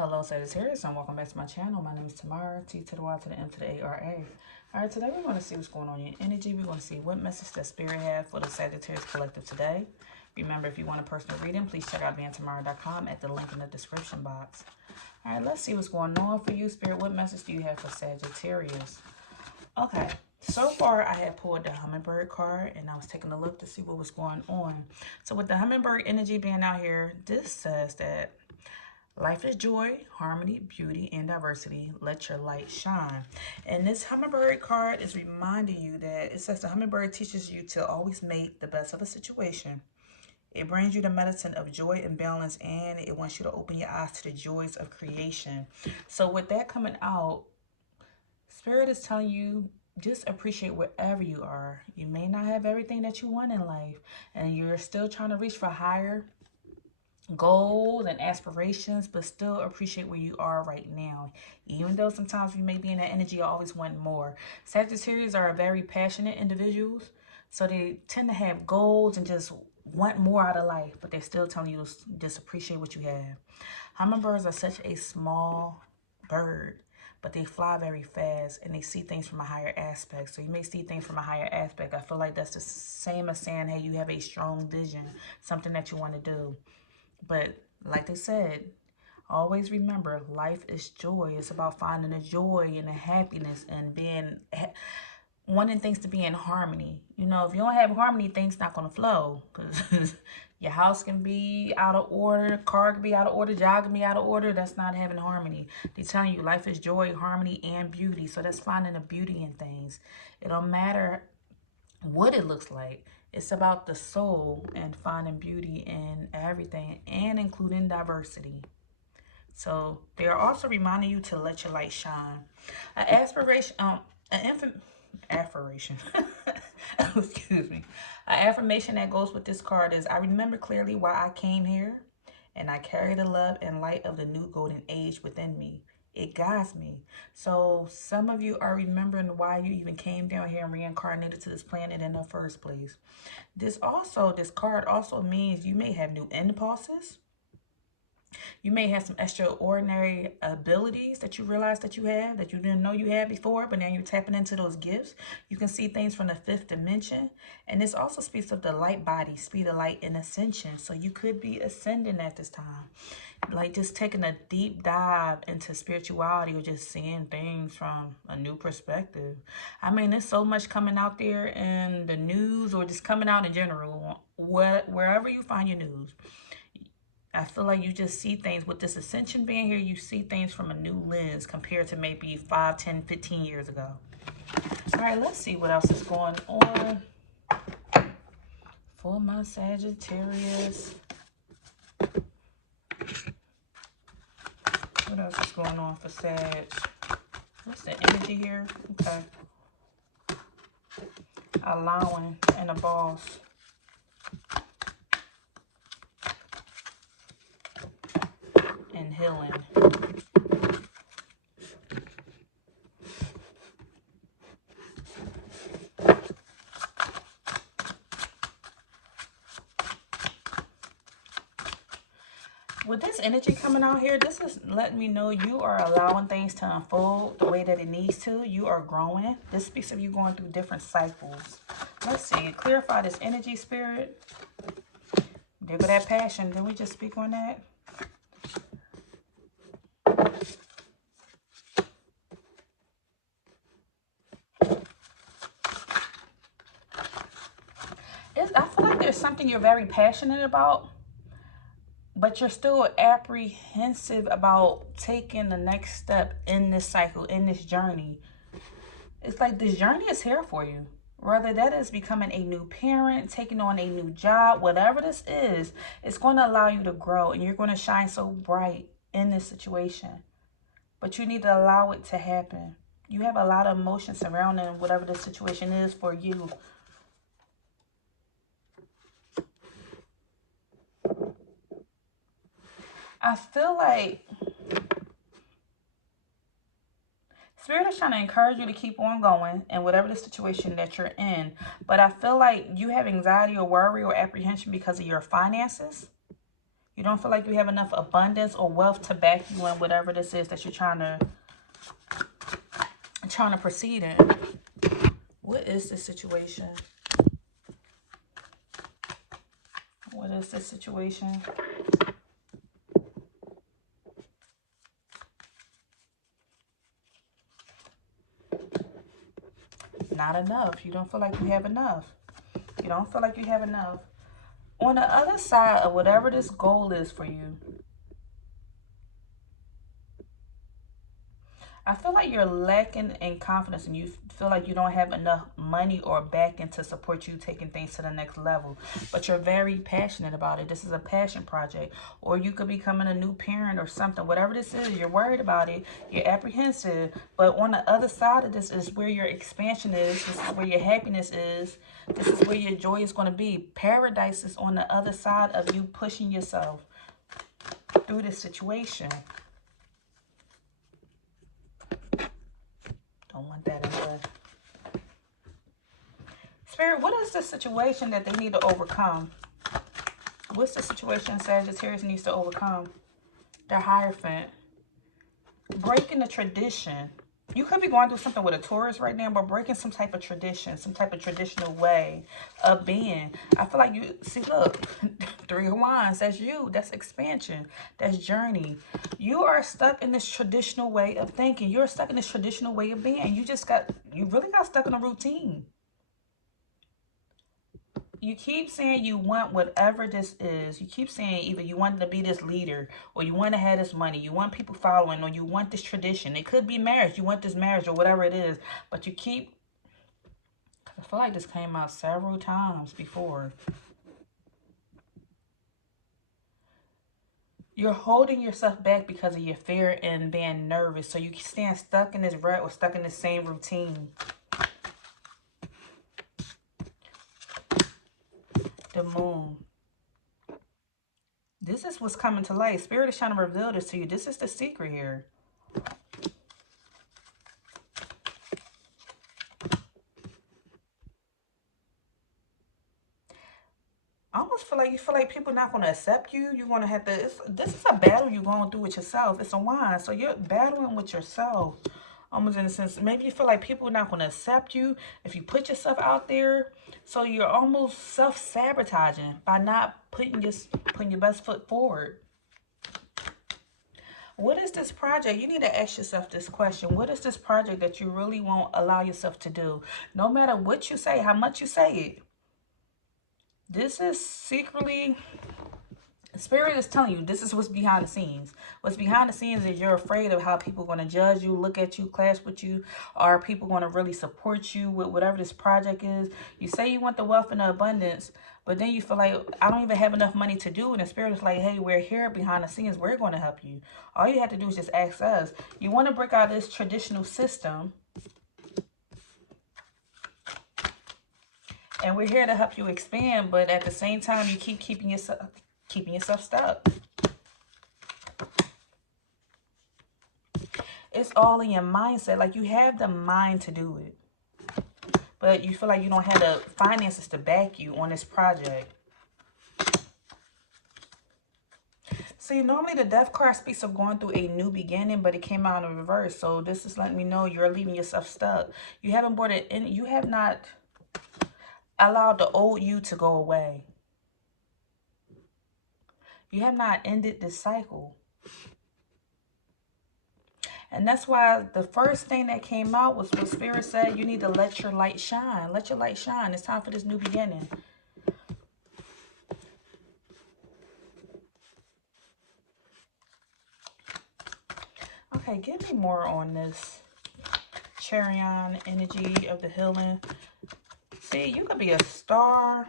Hello Sagittarius and welcome back to my channel. My name is Tamara, T to the Y to the M to the A-R-A. Alright, today we're going to see what's going on in your energy. We're going to see what message that Spirit has for the Sagittarius Collective today. Remember, if you want a personal reading, please check out mantamara.com at the link in the description box. Alright, let's see what's going on for you, Spirit. What message do you have for Sagittarius? Okay, so far I had pulled the Hummingbird card and I was taking a look to see what was going on. So with the Hummingbird energy being out here, this says that life is joy, harmony, beauty, and diversity. Let your light shine. And this Hummingbird card is reminding you that it says the Hummingbird teaches you to always make the best of a situation. It brings you the medicine of joy and balance, and it wants you to open your eyes to the joys of creation. So with that coming out, Spirit is telling you, just appreciate wherever you are. You may not have everything that you want in life, and you're still trying to reach for higher goals and aspirations, but still appreciate where you are right now. Even though sometimes you may be in that energy, you always want more. Sagittarius are very passionate individuals, so they tend to have goals and just want more out of life, but they're still telling you to just appreciate what you have. Hummingbirds are such a small bird, but they fly very fast and they see things from a higher aspect. So you may see things from a higher aspect. I feel like that's the same as saying, hey, you have a strong vision, something that you want to do. But like they said, always remember, life is joy. It's about finding the joy and the happiness and wanting things to be in harmony. You know, if you don't have harmony, things not going to flow. Because your house can be out of order, car can be out of order, job can be out of order. That's not having harmony. They're telling you life is joy, harmony, and beauty. So that's finding the beauty in things. It don't matter what it looks like. It's about the soul and finding beauty in everything and including diversity. So they are also reminding you to let your light shine. An aspiration, affirmation. Excuse me. An affirmation that goes with this card is, I remember clearly why I came here, and I carry the love and light of the new golden age within me. It guides me. So some of you are remembering why you even came down here and reincarnated to this planet in the first place. This card also means you may have new impulses. You may have some extraordinary abilities that you realize that you have, that you didn't know you had before, but now you're tapping into those gifts. You can see things from the fifth dimension. And this also speaks of the light body, speed of light, and ascension. So you could be ascending at this time. Like just taking a deep dive into spirituality or just seeing things from a new perspective. I mean, there's so much coming out there in the news or just coming out in general, wherever you find your news. I feel like you just see things with this ascension being here. You see things from a new lens compared to maybe 5, 10, 15 years ago. All right, let's see what else is going on for my Sagittarius. What else is going on for Sag? What's the energy here? Okay. Allowing and a boss. And healing. With this energy coming out here, this is letting me know you are allowing things to unfold the way that it needs to. You are growing. This speaks of you going through different cycles. Let's see. Clarify this energy, Spirit. There go that passion. Did we just speak on that? I feel like there's something you're very passionate about, but you're still apprehensive about taking the next step in this cycle, in this journey. It's like this journey is here for you. Whether that is becoming a new parent, taking on a new job, whatever this is, it's going to allow you to grow and you're going to shine so bright in this situation. But you need to allow it to happen. You have a lot of emotion surrounding whatever the situation is for you. I feel like Spirit is trying to encourage you to keep on going in whatever the situation that you're in. But I feel like you have anxiety or worry or apprehension because of your finances. You don't feel like you have enough abundance or wealth to back you in whatever this is that you're trying to proceed in. What is this situation? What is this situation? Not enough. You don't feel like you have enough. You don't feel like you have enough. On the other side of whatever this goal is for you, I feel like you're lacking in confidence and you feel like you don't have enough money or backing to support you taking things to the next level. But you're very passionate about it. This is a passion project. Or you could be becoming a new parent or something. Whatever this is, you're worried about it. You're apprehensive. But on the other side of this is where your expansion is. This is where your happiness is. This is where your joy is going to be. Paradise is on the other side of you pushing yourself through this situation. Don't want that in there. Spirit, what is the situation that they need to overcome? What's the situation Sagittarius needs to overcome? Their Hierophant. Breaking the tradition. You could be going through something with a Taurus right now, but breaking some type of tradition, some type of traditional way of being. I feel like you, see, look, 3 of Wands, that's you. That's expansion. That's journey. You are stuck in this traditional way of thinking. You're stuck in this traditional way of being. You really got stuck in a routine. You keep saying you want whatever this is. You keep saying either you want to be this leader or you want to have this money. You want people following or you want this tradition. It could be marriage. You want this marriage or whatever it is. But you keep... I feel like this came out several times before. You're holding yourself back because of your fear and being nervous. So you stand stuck in this rut or stuck in the same routine. The Moon. This is what's coming to light. Spirit is trying to reveal this to you. This is the secret here. I almost feel like people are not going to accept you. You're going to have to... This is a battle you're going through with yourself. It's a wand. So you're battling with yourself. Almost in a sense, maybe you feel like people are not going to accept you if you put yourself out there. So you're almost self-sabotaging by not putting your best foot forward. What is this project? You need to ask yourself this question. What is this project that you really won't allow yourself to do? No matter what you say, how much you say it. This is secretly... Spirit is telling you this is what's behind the scenes. What's behind the scenes is you're afraid of how people are going to judge you, look at you, clash with you. Are people going to really support you with whatever this project is? You say you want the wealth and the abundance, but then you feel like, I don't even have enough money to do it. And Spirit is like, hey, we're here behind the scenes. We're going to help you. All you have to do is just ask us. You want to break out of this traditional system. And we're here to help you expand, but at the same time, you keep keeping yourself stuck. It's all in your mindset. Like, you have the mind to do it, but you feel like you don't have the finances to back you on this project. See, normally the Death card speaks of going through a new beginning, but it came out in reverse. So this is letting me know you're leaving yourself stuck. You haven't brought it in. You have not allowed the old you to go away. You have not ended this cycle. And that's why the first thing that came out was what Spirit said. You need to let your light shine. Let your light shine. It's time for this new beginning. Okay, give me more on this Charion energy of the healing. See, you could be a star.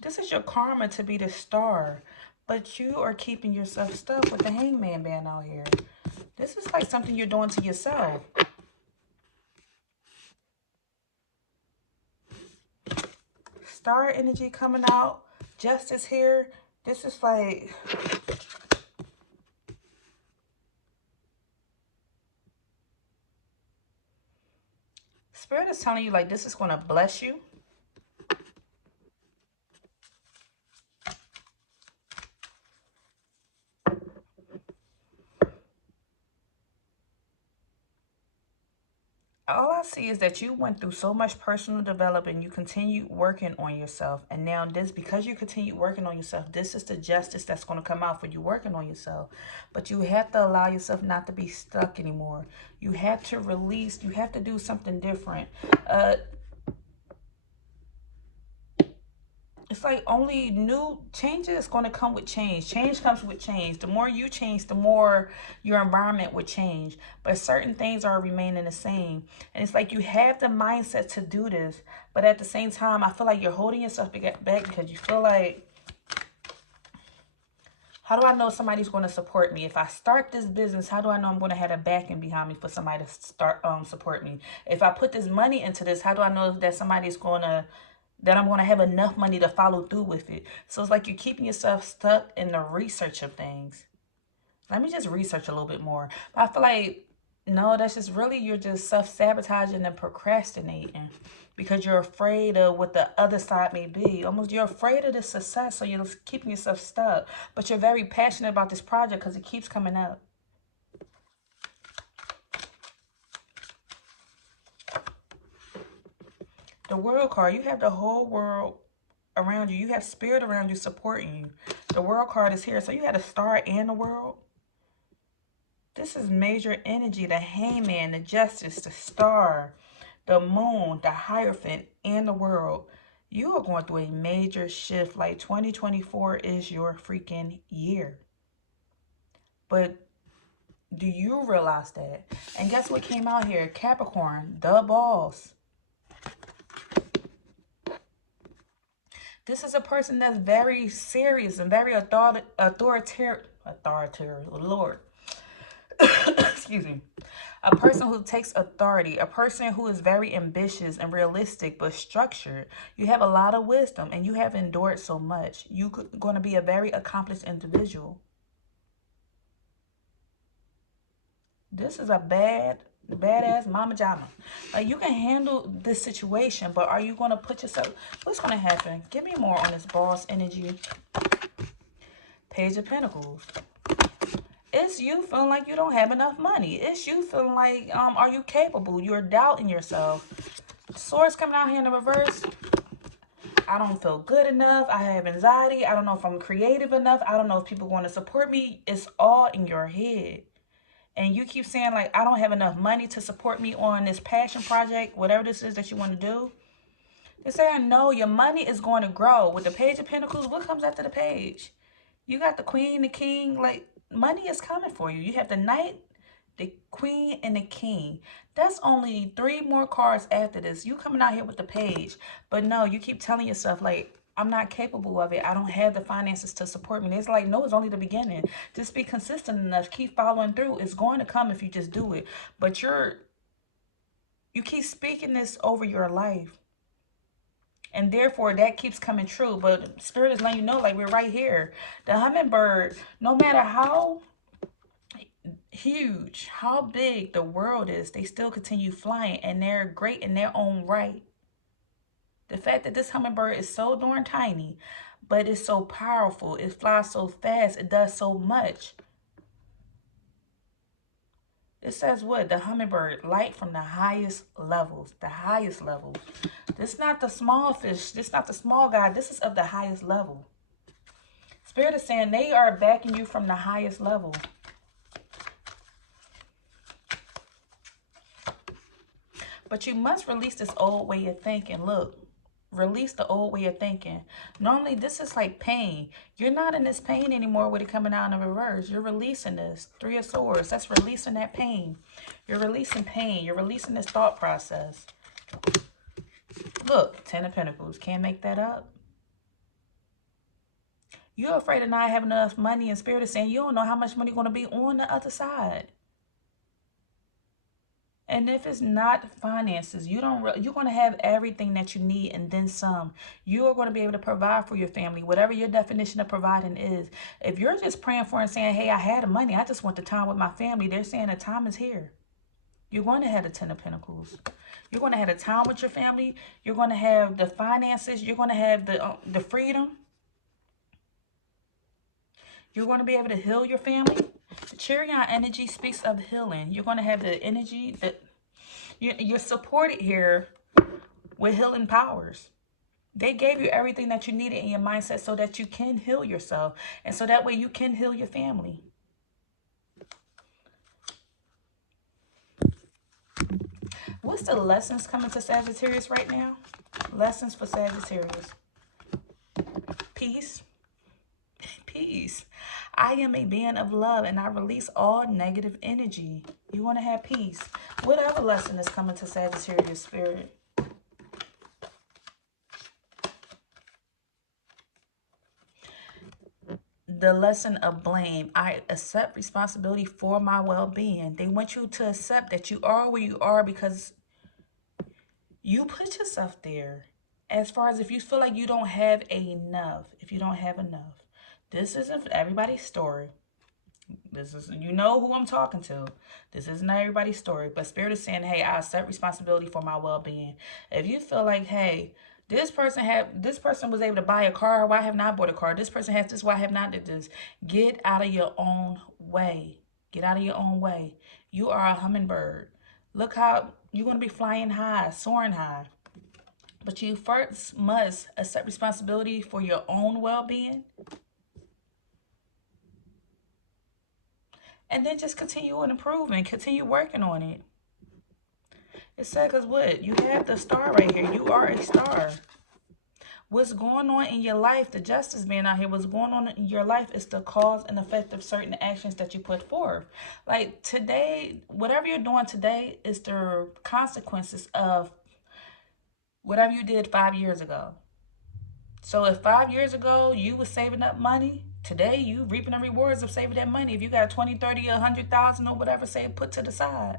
This is your karma to be the star. But you are keeping yourself stuck with the Hangman band out here. This is like something you're doing to yourself. Star energy coming out. Justice here. This is like... Spirit is telling you like this is going to bless you. all I see is that you went through so much personal development. You continue working on yourself. And now this, because you continue working on yourself, this is the justice that's going to come out for you working on yourself. But you have to allow yourself not to be stuck anymore. You have to release. You have to do something different. It's like only new changes is going to come with change. Change comes with change. The more you change, the more your environment would change. But certain things are remaining the same. And it's like you have the mindset to do this. But at the same time, I feel like you're holding yourself back because you feel like, how do I know somebody's going to support me? If I start this business, how do I know I'm going to have a backing behind me for somebody to start support me? If I put this money into this, how do I know that somebody's going to, that I'm going to have enough money to follow through with it? So it's like you're keeping yourself stuck in the research of things. Let me just research a little bit more. But I feel like, no, that's just really, you're just self-sabotaging and procrastinating because you're afraid of what the other side may be. Almost you're afraid of the success, so you're keeping yourself stuck. But you're very passionate about this project because it keeps coming up. The world card, you have the whole world around you. You have spirit around you supporting you. The world card is here. So you had a star and the world. This is major energy. The hangman, the justice, the star, the moon, the Hierophant, and the world. You are going through a major shift. Like 2024 is your freaking year. But do you realize that? And guess what came out here? Capricorn, the boss. This is a person that's very serious and very authoritarian. Lord. Excuse me. A person who takes authority. A person who is very ambitious and realistic but structured. You have a lot of wisdom and you have endured so much. You're going to be a very accomplished individual. This is a badass mama jama. Like, you can handle this situation, but are you going to put yourself, what's going to happen? Give me more on this boss energy. Page of Pentacles. It's you feeling like you don't have enough money. It's you feeling like, are you capable? You're doubting yourself. Swords coming out here in the reverse. I don't feel good enough. I have anxiety. I don't know if I'm creative enough. I don't know if people want to support me. It's all in your head. And you keep saying, like, I don't have enough money to support me on this passion project, whatever this is that you want to do. They're saying, no, your money is going to grow. With the Page of Pentacles, what comes after the page? You got the Queen, the King. Like, money is coming for you. You have the Knight, the Queen, and the King. That's only 3 more cards after this. You coming out here with the Page. But no, you keep telling yourself, like, I'm not capable of it. I don't have the finances to support me. And it's like, no, it's only the beginning. Just be consistent enough. Keep following through. It's going to come if you just do it. But you keep speaking this over your life. And therefore, that keeps coming true. But Spirit is letting you know, like, we're right here. The hummingbird, no matter how huge, how big the world is, they still continue flying. And they're great in their own right. The fact that this hummingbird is so darn tiny, but it's so powerful. It flies so fast. It does so much. It says what? The hummingbird, light from the highest levels. The highest levels. This is not the small fish. This is not the small guy. This is of the highest level. Spirit is saying they are backing you from the highest level. But you must release this old way of thinking. Look. Release the old way of thinking. Normally, this is like pain. You're not in this pain anymore with it coming out in the reverse. You're releasing this. 3 of Swords. That's releasing that pain. You're releasing pain. You're releasing this thought process. Look, 10 of Pentacles. Can't make that up. You're afraid of not having enough money, and Spirit is saying you don't know how much money is going to be on the other side. And if it's not finances, you're going to have everything that you need and then some. You are going to be able to provide for your family, whatever your definition of providing is. If you're just praying for and saying, hey, I had the money, I just want the time with my family, they're saying the time is here. You're going to have the 10 of Pentacles. You're going to have the time with your family. You're going to have the finances. You're going to have the freedom. You're going to be able to heal your family. The Chariot energy speaks of healing. You're going to have the energy that You're supported here with healing powers. They gave you everything that you needed in your mindset so that you can heal yourself. And so that way you can heal your family. What's the lessons coming to Sagittarius right now? Lessons for Sagittarius. Peace. Peace. I am a being of love and I release all negative energy. You want to have peace. Whatever lesson is coming to Sagittarius spirit. The lesson of blame. I accept responsibility for my well-being. They want you to accept that you are where you are because you put yourself there. As far as if you feel like you don't have enough, if you don't have enough. This isn't everybody's story. This is, you know who I'm talking to. This isn't everybody's story. But Spirit is saying, hey, I accept responsibility for my well-being. If you feel like, hey, this person was able to buy a car, why have not bought a car? This person has this, why have not did this? Get out of your own way. Get out of your own way. You are a hummingbird. Look how you're going to be flying high, soaring high. But you first must accept responsibility for your own well-being. And then just continue on improving. Continue working on it. It said, because what? You have the star right here. You are a star. What's going on in your life, the justice being out here, what's going on in your life is the cause and effect of certain actions that you put forth. Like today, whatever you're doing today is the consequences of whatever you did 5 years ago. So if 5 years ago you were saving up money, today you reaping the rewards of saving that money. If you got 20, 30, 100,000 or whatever, say put to the side.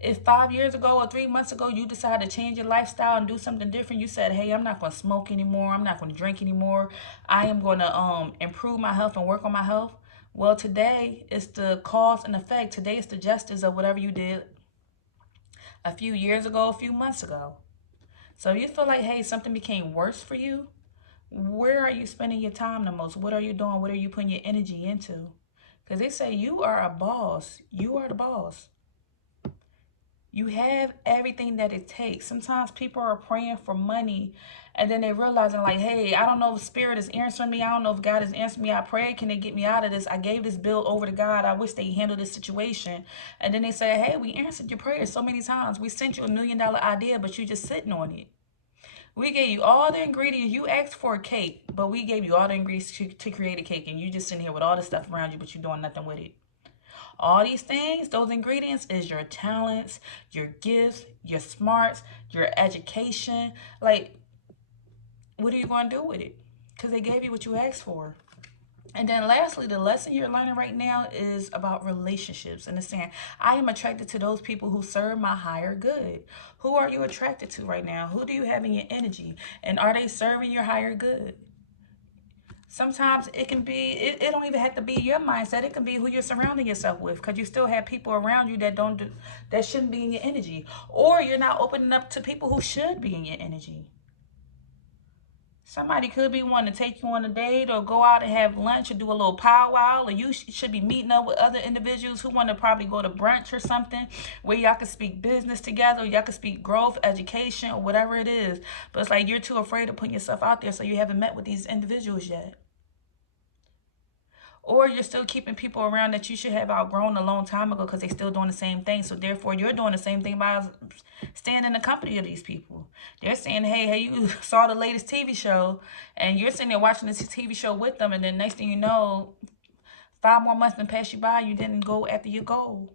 If 5 years ago or 3 months ago you decided to change your lifestyle and do something different, you said, hey, I'm not going to smoke anymore. I'm not going to drink anymore. I am going to improve my health and work on my health. Well, today is the cause and effect. Today is the justice of whatever you did a few years ago, a few months ago. So if you feel like, hey, something became worse for you, where are you spending your time the most? What are you doing? What are you putting your energy into? Because they say you are a boss. You are the boss. You have everything that it takes. Sometimes people are praying for money and then they realizing like, hey, I don't know if Spirit is answering me. I don't know if God is answering me. I prayed, can they get me out of this? I gave this bill over to God. I wish they handled this situation. And then they say, hey, we answered your prayers so many times. We sent you $1 million idea, but you're just sitting on it. We gave you all the ingredients. You asked for a cake, but we gave you all the ingredients to create a cake. And you just sitting here with all this stuff around you, but you're doing nothing with it. All these things, those ingredients is your talents, your gifts, your smarts, your education. Like, what are you going to do with it? Because they gave you what you asked for. And then lastly, the lesson you're learning right now is about relationships. And it's saying, I am attracted to those people who serve my higher good. Who are you attracted to right now? Who do you have in your energy? And are they serving your higher good? Sometimes it can be, it don't even have to be your mindset. It can be who you're surrounding yourself with, because you still have people around you that that shouldn't be in your energy. Or you're not opening up to people who should be in your energy. Somebody could be wanting to take you on a date or go out and have lunch or do a little powwow, or you should be meeting up with other individuals who want to probably go to brunch or something where y'all can speak business together, or y'all can speak growth, education, or whatever it is. But it's like you're too afraid of putting yourself out there, so you haven't met with these individuals yet. Or you're still keeping people around that you should have outgrown a long time ago because they're still doing the same thing. So therefore, you're doing the same thing by staying in the company of these people. They're saying, hey, you saw the latest TV show, and you're sitting there watching this TV show with them, and then next thing you know, 5 more months done pass you by, you didn't go after your goal.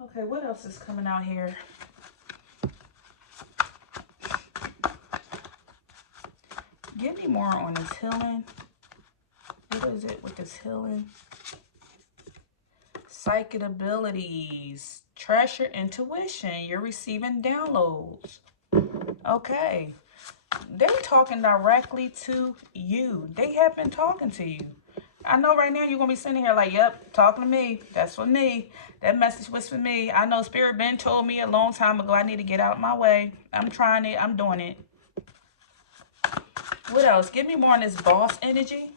Okay, what else is coming out here? Give me more on this healing. What is it with this healing? Psychic abilities. Trust your intuition. You're receiving downloads. Okay. They're talking directly to you. They have been talking to you. I know right now you're going to be sitting here like, yep, talking to me. That's for me. That message was for me. I know Spirit Ben told me a long time ago I need to get out of my way. I'm trying it. I'm doing it. What else? Give me more on this boss energy.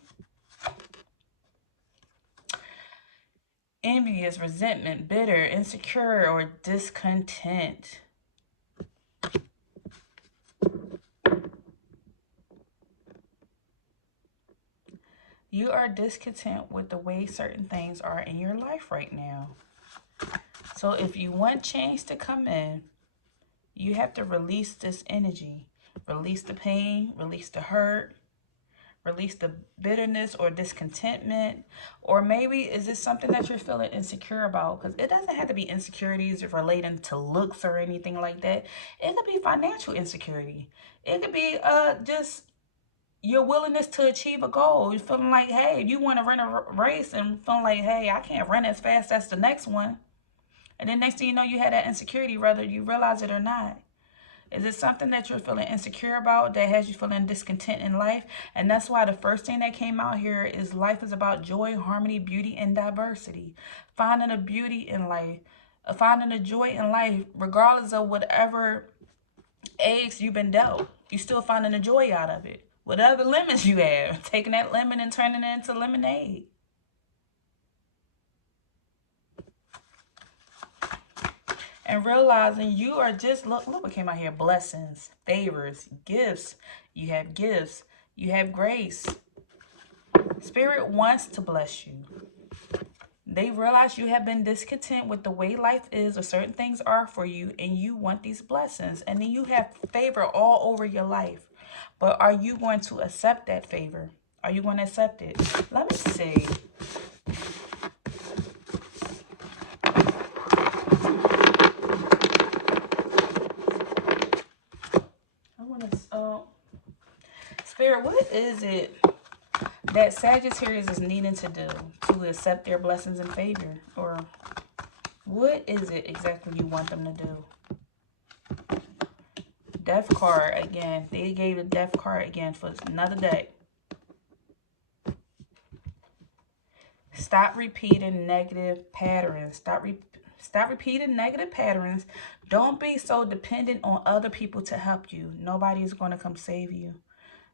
envious, resentment, bitter, insecure, or discontent. You are discontent with the way certain things are in your life right now. So if you want change to come in, you have to release this energy. Release the pain, release the hurt, release the bitterness or discontentment. Or maybe is this something that you're feeling insecure about? Because it doesn't have to be insecurities relating to looks or anything like that. It could be financial insecurity. It could be just your willingness to achieve a goal. You're feeling like, hey, you want to run a race and feeling like, hey, I can't run as fast as the next one. And then next thing you know, you had that insecurity, whether you realize it or not. Is it something that you're feeling insecure about that has you feeling discontent in life? And that's why the first thing that came out here is life is about joy, harmony, beauty, and diversity. Finding a beauty in life, finding a joy in life, regardless of whatever eggs you've been dealt. You still finding the joy out of it. Whatever lemons you have, taking that lemon and turning it into lemonade. And realizing you are just, look what came out here. Blessings, favors, gifts. You have gifts. You have grace. Spirit wants to bless you. They realize you have been discontent with the way life is or certain things are for you, and you want these blessings. And then you have favor all over your life. But are you going to accept that favor? Are you going to accept it? Let me see. Spirit, what is it that Sagittarius is needing to do to accept their blessings and favor? Or what is it exactly you want them to do? Death card again. They gave the death card again for another day. Stop repeating negative patterns. Stop repeating negative patterns. Don't be so dependent on other people to help you. Nobody's going to come save you.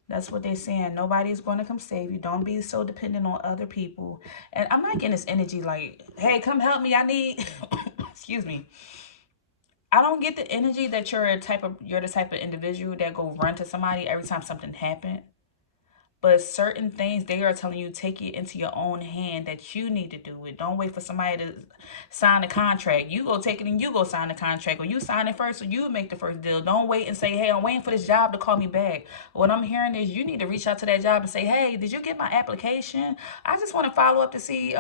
That's what they're saying. Nobody's going to come save you. Don't be so dependent on other people. And I'm not getting this energy like, hey, come help me. I need, excuse me. I don't get the energy that you're the type of individual that go run to somebody every time something happened. But certain things, they are telling you, take it into your own hand that you need to do it. Don't wait for somebody to sign the contract. You go take it and you go sign the contract. Or you sign it first or you make the first deal. Don't wait and say, hey, I'm waiting for this job to call me back. What I'm hearing is you need to reach out to that job and say, hey, did you get my application? I just want to follow up to see,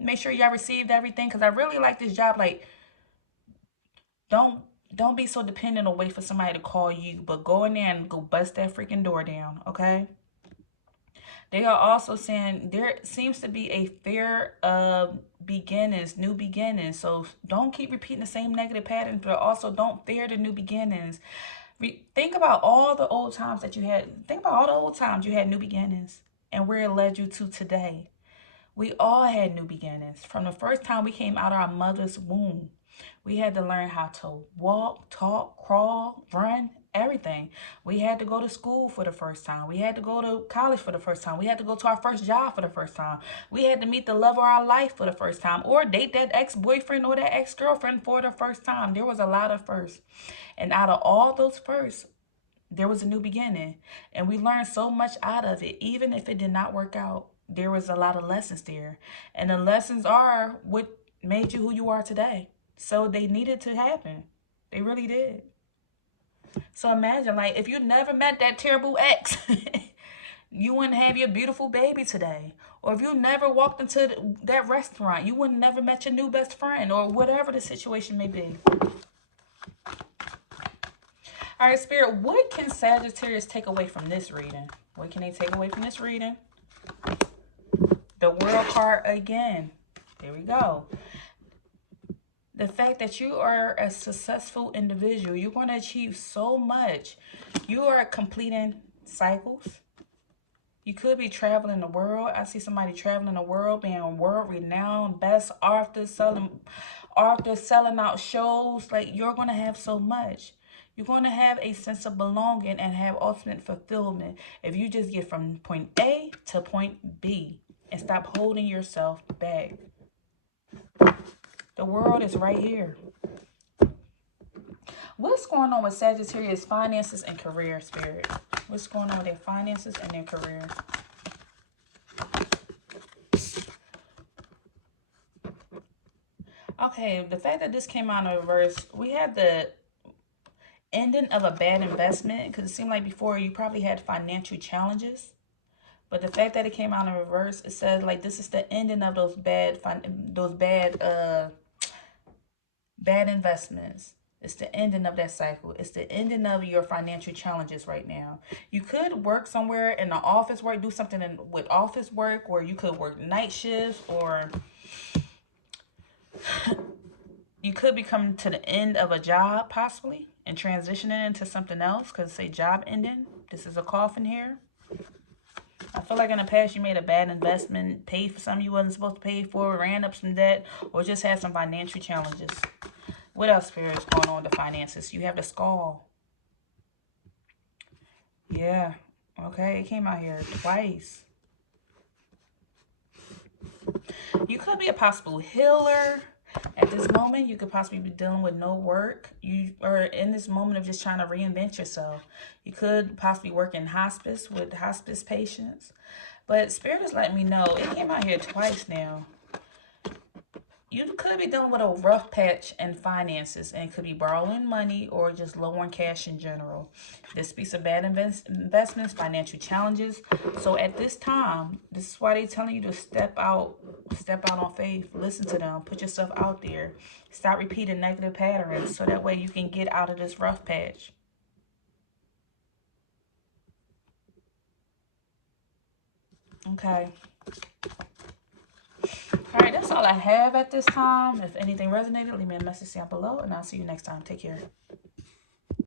make sure y'all received everything because I really like this job. Like, don't be so dependent or wait for somebody to call you. But go in there and go bust that freaking door down, okay? They are also saying there seems to be a fear of beginnings, new beginnings. So don't keep repeating the same negative patterns, but also don't fear the new beginnings. Think about all the old times that you had. Think about all the old times you had new beginnings and where it led you to today. We all had new beginnings. From the first time we came out of our mother's womb, we had to learn how to walk, talk, crawl, run, everything. We had to go to school for the first time. We had to go to college for the first time. We had to go to our first job for the first time. We had to meet the love of our life for the first time or date that ex-boyfriend or that ex-girlfriend for the first time. There was a lot of firsts. And out of all those firsts, there was a new beginning. And we learned so much out of it. Even if it did not work out, there was a lot of lessons there. And the lessons are what made you who you are today. So they needed to happen. They really did. So imagine, like, if you never met that terrible ex, you wouldn't have your beautiful baby today. Or if you never walked into that restaurant, you wouldn't never met your new best friend or whatever the situation may be. All right, Spirit, what can Sagittarius take away from this reading? What can they take away from this reading? The World card again. There we go. The fact that you are a successful individual, you're going to achieve so much. You are completing cycles. You could be traveling the world. I see somebody traveling the world, being world renowned, best author, selling out shows. Like, you're going to have so much. You're going to have a sense of belonging and have ultimate fulfillment if you just get from point A to point B and stop holding yourself back. The world is right here. What's going on with Sagittarius finances and career, Spirit? What's going on with their finances and their career? Okay, the fact that this came out in reverse, we have the ending of a bad investment, because it seemed like before you probably had financial challenges. But the fact that it came out in reverse, it says like this is the ending of those bad investments. It's the ending of that cycle. It's the ending of your financial challenges right now. You could work somewhere in the office work, do something with office work, or you could work night shifts, or you could be coming to the end of a job possibly and transitioning into something else, because say job ending. This is a coffin here. I feel like in the past you made a bad investment, paid for something you wasn't supposed to pay for, ran up some debt, or just had some financial challenges. What else, Spirit, is going on with the finances? You have the skull. Yeah. Okay, it came out here twice. You could be a possible healer. At this moment, you could possibly be dealing with no work. You are in this moment of just trying to reinvent yourself. You could possibly work in hospice with hospice patients. But Spirit is letting me know, it came out here twice now. You could be dealing with a rough patch in finances, and it could be borrowing money or just low on cash in general. This speaks of bad investments, financial challenges. So at this time, this is why they're telling you to step out on faith. Listen to them. Put yourself out there. Stop repeating negative patterns so that way you can get out of this rough patch. Okay. All right, that's all I have at this time. If anything resonated, leave me a message down below, and I'll see you next time. Take care.